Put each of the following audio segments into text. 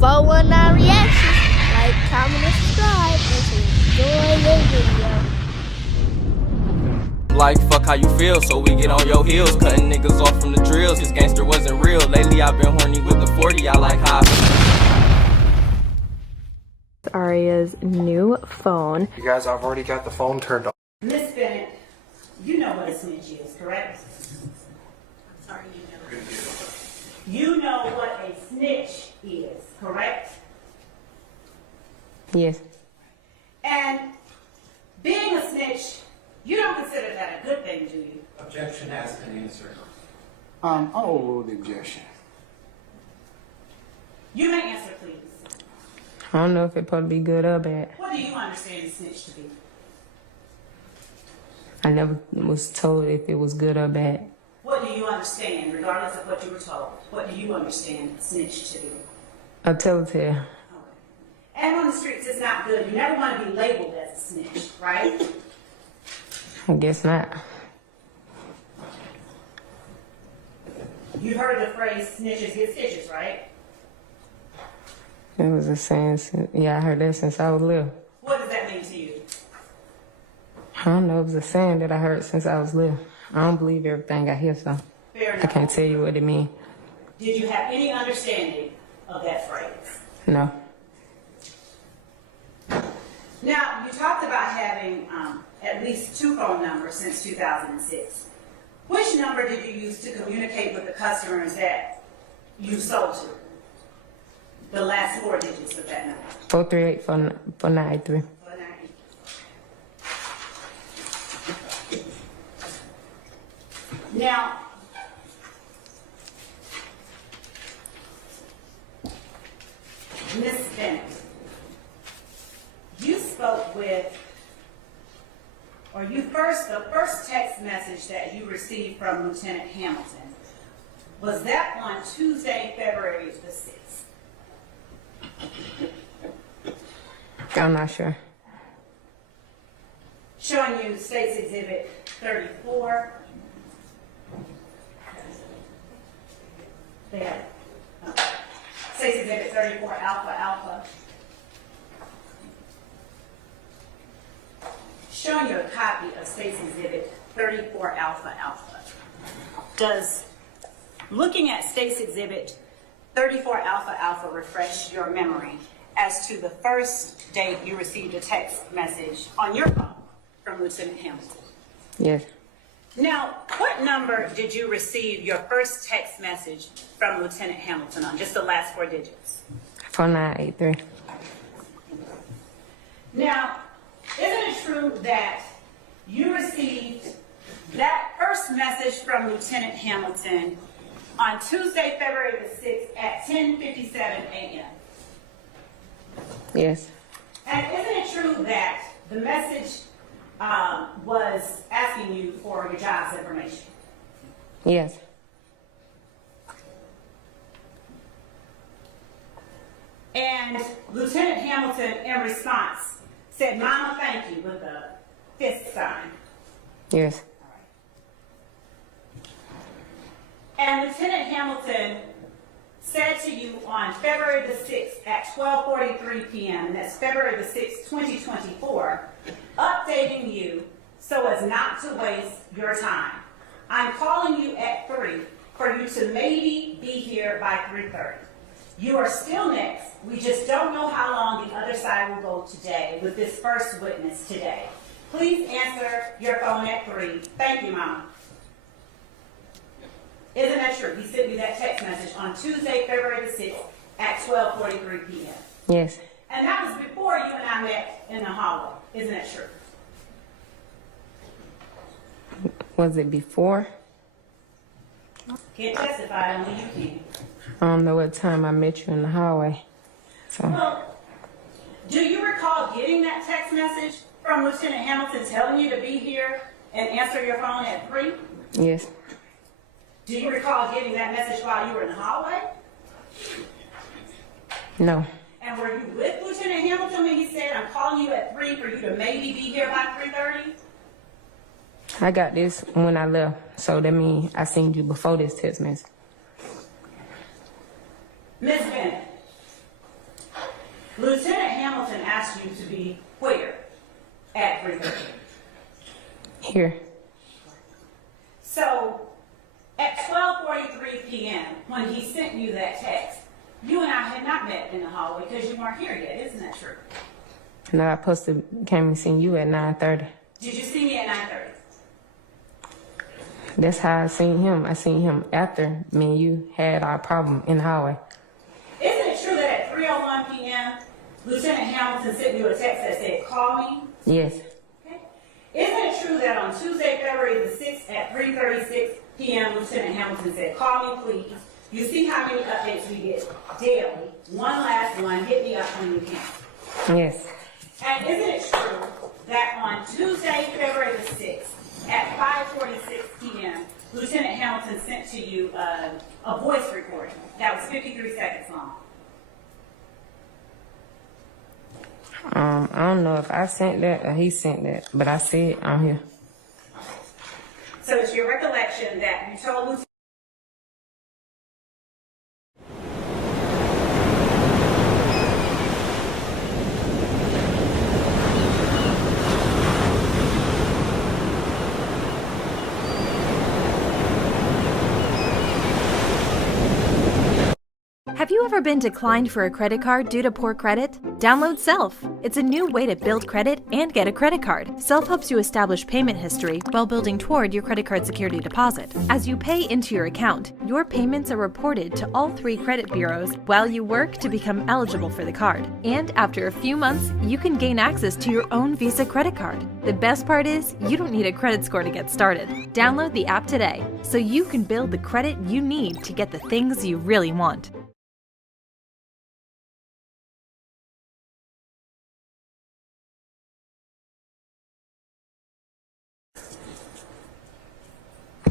419 reactions. Like, comment, and subscribe, and enjoy the video. Like, fuck how you feel, so we get on your heels. Cutting niggas off from the drills, his gangster wasn't real. Lately I've been horny with the 40, I like how Aria's new phone. You guys, I've already got the phone turned on. Miss Bennett, you know what a snitch is, correct? I'm sorry, you know. You know what a snitch is, correct? Yes. And being a snitch, you don't consider that a good thing, do you? Objection has been answered. I'll overrule the objection. You may answer, please. I don't know if it's supposed to be good or bad. What do you understand a snitch to be? I never was told if it was good or bad. What do you understand, regardless of what you were told? What do you understand a snitch to be? A telltale. Okay. And on the streets, it's not good. You never want to be labeled as a snitch, right? I guess not. You've heard of the phrase snitches get stitches, right? It was a saying. Yeah, I heard that since I was little. What does that mean to you? I don't know. It was a saying that I heard since I was little. I don't believe everything I hear, so Fair I enough. can't tell you what it means. Did you have any understanding of that phrase? No. Now, you talked about having at least 2 phone numbers since 2006. Which number did you use to communicate with the customers that you sold to? The last 4 digits of that number. 438-4983. Now, Miss Bennett, you spoke with, or the first text message that you received from Lieutenant Hamilton, was that on Tuesday, February the 6th? I'm not sure. Showing you State's Exhibit 34. There. State's Exhibit 34, Alpha Alpha. Showing you a copy of State's Exhibit 34, Alpha Alpha. Does looking at State's Exhibit 34, Alpha Alpha refresh your memory as to the first date you received a text message on your phone from Lieutenant Hamilton? Yes. Now, what number did you receive your first text message from Lieutenant Hamilton on? Just the last 4 digits. 4983. Now, isn't it true that you received that first message from Lieutenant Hamilton on Tuesday, February the 6th at 10:57 a.m.? Yes. And isn't it true that the message was asking you for your job's information? Yes. And Lieutenant Hamilton, in response, said, "Mama, thank you," with a fist sign. Yes. And Lieutenant Hamilton said to you on February the 6th at 12:43 p.m., and that's February the 6th, 2024, updating you so as not to waste your time. "I'm calling you at 3 for you to maybe be here by 3:30. You are still next. We just don't know how long the other side will go today with this first witness today. Please answer your phone at 3. Thank you, Mama." Isn't that true? He sent you that text message on Tuesday, February the 6th at 12:43 p.m. Yes. And that was before you and I met in the hallway. Isn't that true? Was it before? Can't testify, only you can. I don't know what time I met you in the hallway. So Well, do you recall getting that text message from Lieutenant Hamilton telling you to be here and answer your phone at 3? yes. Do you recall getting that message while you were in the hallway? No. And were you with Lieutenant Hamilton when he said, "I'm calling you at 3 for you to maybe be here by 3:30? I got this when I left, so that means I seen you before this text message. Ms. Bennett, Lieutenant Hamilton asked you to be where at 3:30? Here. So at 12:43 p.m., when he sent you that text, you and I had not met in the hallway because you weren't here yet. Isn't that true? And I came and seen you at 9:30. Did you see me at 9:30? That's how I seen him. I seen him after me and you had our problem in the hallway. Isn't it true that at 3:01 p.m., Lieutenant Hamilton sent you a text that said, call me? Yes. Okay. Isn't it true that on Tuesday, February the 6th at 3:36 p.m., Lieutenant Hamilton said, call me, please? You see how many updates we get daily. One last one, hit me up when you can. Yes. And isn't it true that on Tuesday, February the 6th at 5:46 p.m., Lieutenant Hamilton sent to you a voice recording that was 53 seconds long? I don't know if I sent that or he sent that, but I see it on here. So it's your recollection that you told Lieutenant Have you ever been declined for a credit card due to poor credit? Download Self. It's a new way to build credit and get a credit card. Self helps you establish payment history while building toward your credit card security deposit. As you pay into your account, your payments are reported to all 3 credit bureaus while you work to become eligible for the card. And after a few months, you can gain access to your own Visa credit card. The best part is, you don't need a credit score to get started. Download the app today so you can build the credit you need to get the things you really want.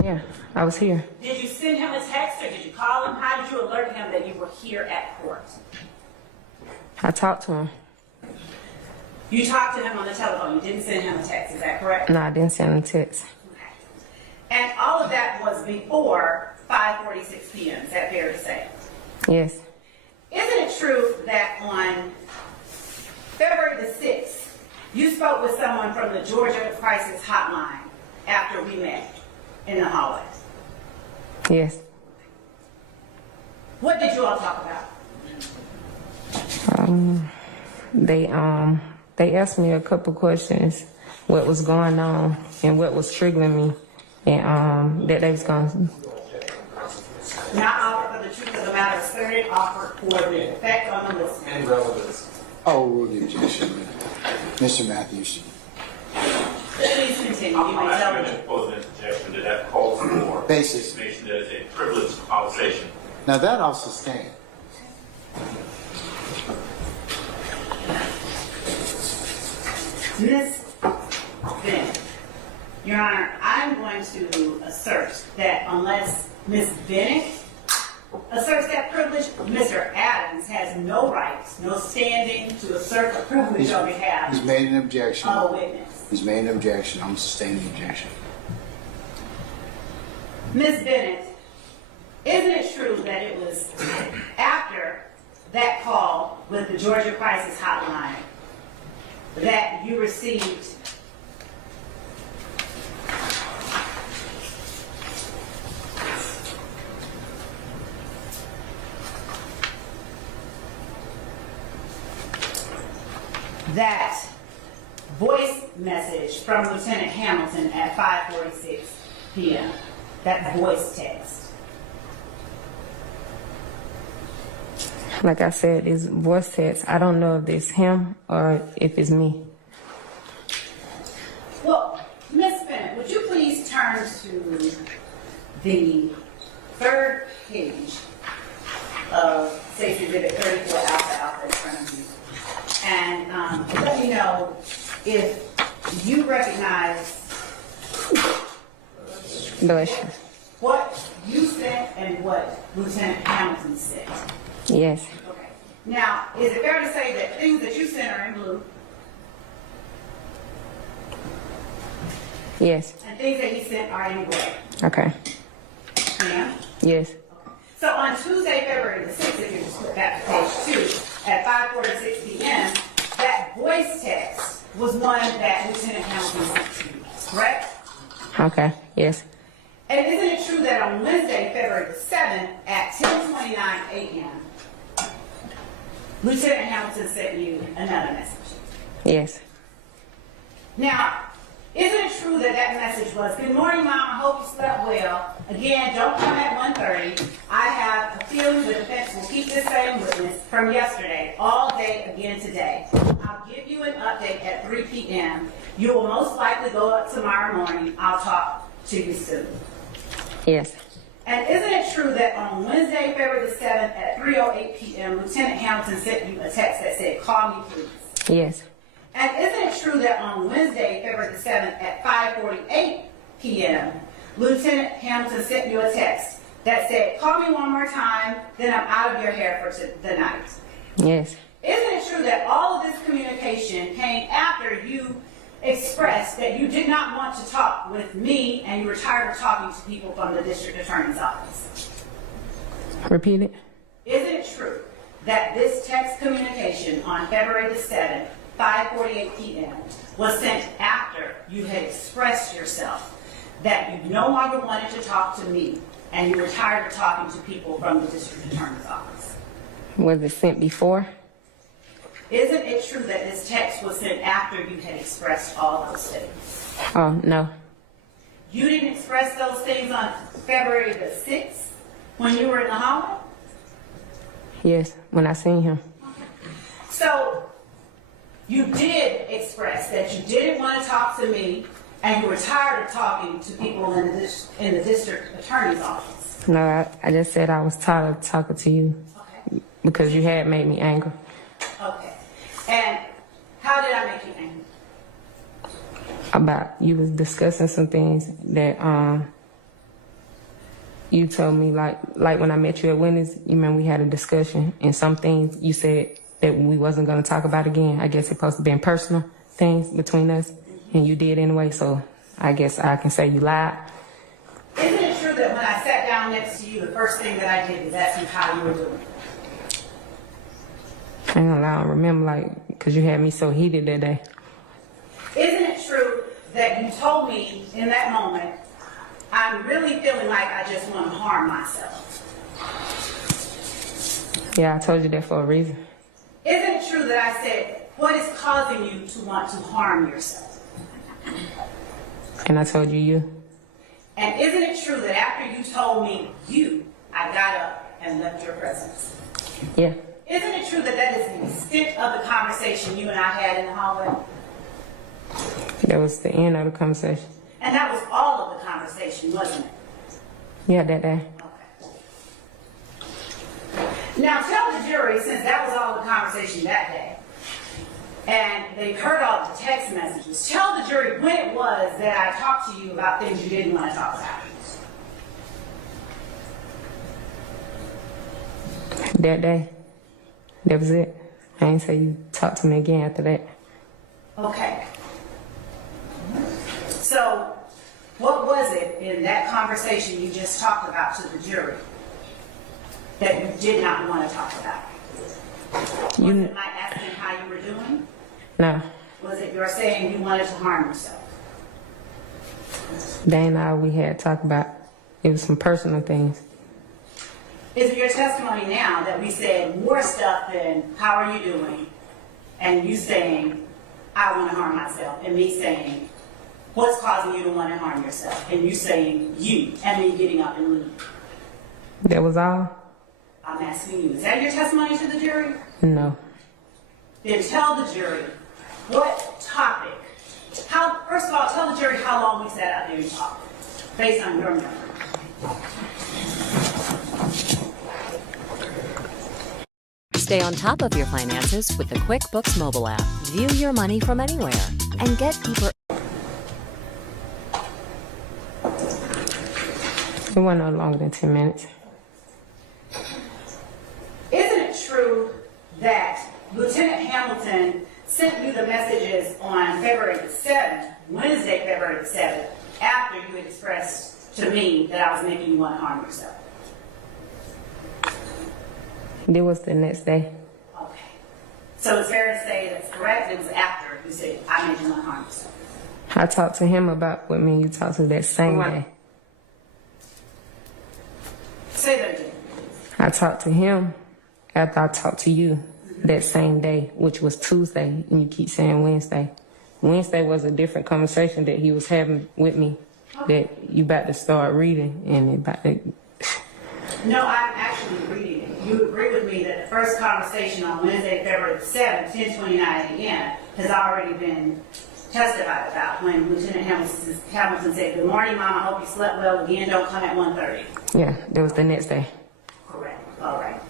Yeah, I was here. Did you send him a text or did you call him? How did you alert him that you were here at court? I talked to him. You talked to him on the telephone. You didn't send him a text. Is that correct? No, I didn't send him a text. Okay. And all of that was before 5:46 p.m. Is that fair to say? Yes. Isn't it true that on February the 6th, you spoke with someone from the Georgia Crisis Hotline after we met in the hallway? Yes. What did you all talk about? They asked me a couple questions, what was going on and what was triggering me, and that they was going Not offered for the truth of the matter asserted, offered for the effect on the listener. And relevance. Overrule the objection. Mr. Matthews. Please continue. You I'm may tell asking me. an opposing objection that that calls for Basis. information that is a privileged conversation. Now that I'll sustain. Ms. Bennett, Your Honor, I'm going to assert that unless Ms. Bennett asserts that privilege, Mr. Adams has no rights, no standing to assert a privilege on behalf He's made an objection. of a witness. He's made an objection. I'm sustaining the objection. Ms. Bennett, isn't it true that it was after that call with the Georgia Crisis Hotline that you received that voice message from Lieutenant Hamilton at 5:46 p.m., that voice text? like I said, these voice texts, I don't know if it's him or if it's me. Well, Ms. Bennett, would you please turn to the third page of Safety Exhibit 34 Alpha in front of you, and let me know if you recognize Bless you. what you said and what Lieutenant Hamilton said. Yes. Okay. Now, is it fair to say that things that you sent are in blue Yes. and things that he sent are in gray? Okay. Ma'am? Yes. So on Tuesday, February the 6th, if you just flip back to page 2, at 5:46 p.m., that voice text was one that Lieutenant Hamilton sent to you, correct? Okay, yes. And isn't it true that on Wednesday, February the 7th, at 10:29 a.m., Lieutenant Hamilton sent you another message? Yes. Now, isn't it true that that message was, "Good morning, Mom, I hope you slept well. Again, don't come at 1:30. I have a feeling the defense will keep this same witness from yesterday all day again today. I'll give you an update at 3 p.m. You will most likely go up tomorrow morning. I'll talk to you soon." Yes. And isn't it true that on Wednesday, February the 7th at 3:08 p.m., Lieutenant Hamilton sent you a text that said, "Call me, please"? Yes. And isn't it true that on Wednesday, February the 7th at 5:48 p.m., Lieutenant Hamilton sent you a text that said, "Call me one more time, then I'm out of your hair for the night"? Yes. Isn't it true that all of this communication came after you expressed that you did not want to talk with me and you were tired of talking to people from the district attorney's office? Repeat it. Isn't it true that this text communication on February the 7th, 5:48 p.m. was sent after you had expressed yourself that you no longer wanted to talk to me and you were tired of talking to people from the district attorney's office? Was it sent before? Isn't it true that this text was sent after you had expressed all those things? Oh, no. You didn't express those things on February the 6th when you were in the hallway? Yes, when I seen him. So you did express that you didn't want to talk to me and you were tired of talking to people in the district attorney's office. No, I just said I was tired of talking to you Okay. because you had made me angry. Okay. And how did I make you angry? About you was discussing some things that you told me, like when I met you at Wendy's, you remember we had a discussion, and some things you said that we wasn't going to talk about again. I guess it's supposed to be personal things between us, and you did anyway, so I guess I can say you lied. Isn't it true that when I sat down next to you, the first thing that I did was ask you how you were doing? I ain't gonna lie, I don't remember, because you had me so heated that day. Isn't it true that you told me in that moment, "I'm really feeling like I just want to harm myself"? Yeah, I told you that for a reason. Isn't it true that I said, "What is causing you to want to harm yourself"? And I told you. And isn't it true that after you told me you, I got up and left your presence? Yeah. Isn't it true that that is the extent of the conversation you and I had in the hallway? That was the end of the conversation. And that was all of the conversation, wasn't it? Yeah, that day. Okay. Now tell the jury, since that was all the conversation that day, and they've heard all the text messages, tell the jury when it was that I talked to you about things you didn't want to talk about. That day. That was it. I ain't say you talk to me again after that. Okay. So, what was it in that conversation you just talked about to the jury that you did not want to talk about? Was it my asking how you were doing? No. Was it your saying you wanted to harm yourself? That ain't all we had talked about. It was some personal things. Is it your testimony now that we said more stuff than "how are you doing," and you saying "I want to harm myself," and me saying "what's causing you to want to harm yourself," and you saying "you," and me getting up and leaving? That was all? I'm asking you, is that your testimony to the jury? No. Then tell the jury what topic. First of all, tell the jury how long we sat out there and talked, based on your memory. Stay on top of your finances with the QuickBooks mobile app. View your money from anywhere and get deeper. It wasn't no longer than 10 minutes. Isn't it true that Lieutenant Hamilton sent you the messages on February the 7th, Wednesday, February the 7th, after you had expressed to me that I was making you want to harm yourself? It was the next day. Okay. So it's fair to say that's correct. It was after you said, I made you unharmed. I talked to him about what me and you talked to that same day. Say that again. I talked to him after I talked to you that same day, which was Tuesday, and you keep saying Wednesday. Wednesday was a different conversation that he was having with me that you about to start reading and about to... No, I'm actually reading it. You agree with me that the first conversation on Wednesday, February 7th, 10:29 a.m. has already been testified about when Lieutenant Hamilton said, "Good morning, Mom. I hope you slept well. Again, don't come at 1:30. Yeah, that was the next day. Correct. All right.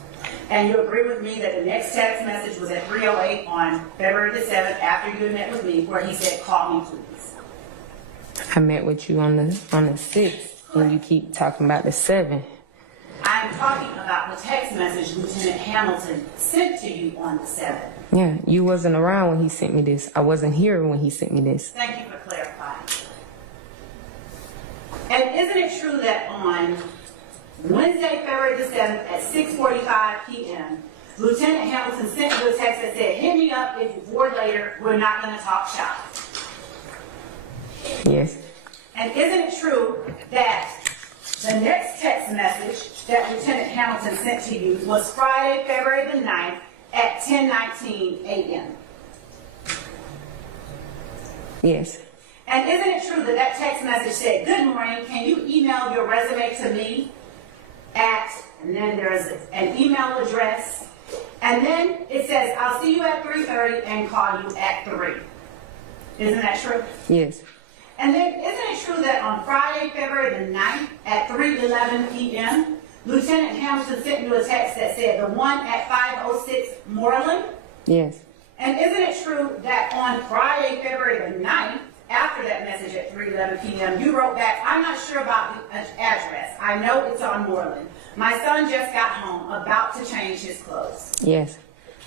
And you agree with me that the next text message was at 3:08 on February the 7th after you had met with me where he said, "Call me, please." I met with you on the 6th, and you keep talking about the 7th. I'm talking about the text message Lieutenant Hamilton sent to you on the 7th. Yeah, you wasn't around when he sent me this. I wasn't here when he sent me this. Thank you for clarifying. And isn't it true that on Wednesday, February the 7th at 6:45 p.m., Lieutenant Hamilton sent you a text that said, "Hit me up if you're bored later. We're not going to talk shop." Yes. And isn't it true that the next text message that Lieutenant Hamilton sent to you was Friday, February the 9th at 10:19 a.m.? Yes. And isn't it true that that text message said, "Good morning, can you email your resume to me at," and then there's an email address, and then it says, "I'll see you at 3:30 and call you at 3." Isn't that true? Yes. And then isn't it true that on Friday, February the 9th at 3:11 p.m., Lieutenant Hamilton sent you a text that said, "The one at 506 Moreland"? Yes. And isn't it true that on Friday, February the 9th, after that message at 3:11 p.m., you wrote back, "I'm not sure about the address. I know it's on Moreland. My son just got home, about to change his clothes." Yes.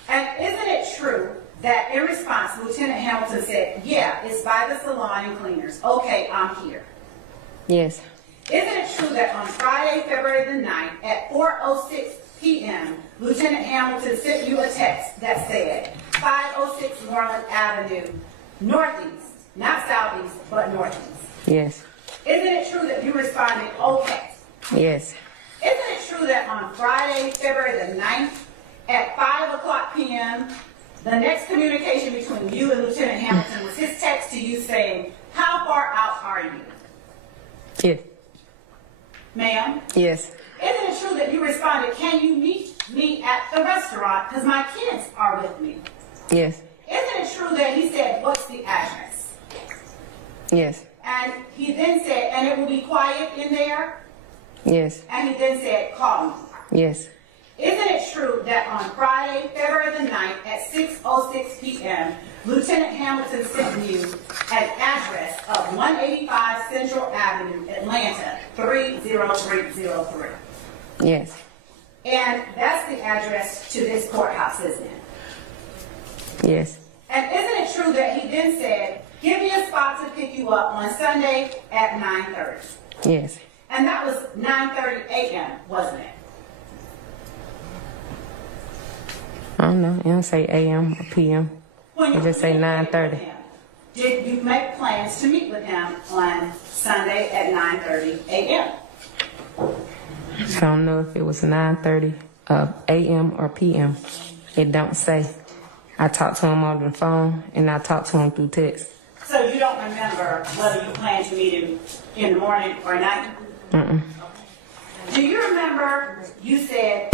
And isn't it true that in response, Lieutenant Hamilton said, "Yeah, it's by the salon and cleaners. Okay, I'm here." Yes. Isn't it true that on Friday, February the 9th at 4:06 p.m., Lieutenant Hamilton sent you a text that said, 506 Moreland Avenue, Northeast, not Southeast, but Northeast? Yes. Isn't it true that you responded, "Okay"? Yes. Isn't it true that on Friday, February the 9th at 5:00 p.m., the next communication between you and Lieutenant Hamilton was his text to you saying, "How far out are you?" Yes. Ma'am? Yes. Isn't it true that you responded, "Can you meet me at the restaurant because my kids are with me?" Yes. Isn't it true that he said, "What's the address?" Yes. And he then said, "And it will be quiet in there?" Yes. And he then said, "Call me." Yes. Isn't it true that on Friday, February the 9th at 6:06 p.m., Lieutenant Hamilton sent you an address of 185 Central Avenue, Atlanta, 30303? Yes. And that's the address to this courthouse, isn't it? Yes. And isn't it true that he then said, "Give me a spot to pick you up on Sunday at 9:30? Yes. And that was 9:30 a.m., wasn't it? I don't know. It don't say AM or PM. When It you just say 9:30. Did you make plans to meet with him on Sunday at 9:30 a.m.? So I don't know if it was 9:30 AM or PM. It don't say. I talked to him over the phone and I talked to him through text. So you don't remember whether you planned to meet him in the morning or night? Mm-mm. Do you remember you said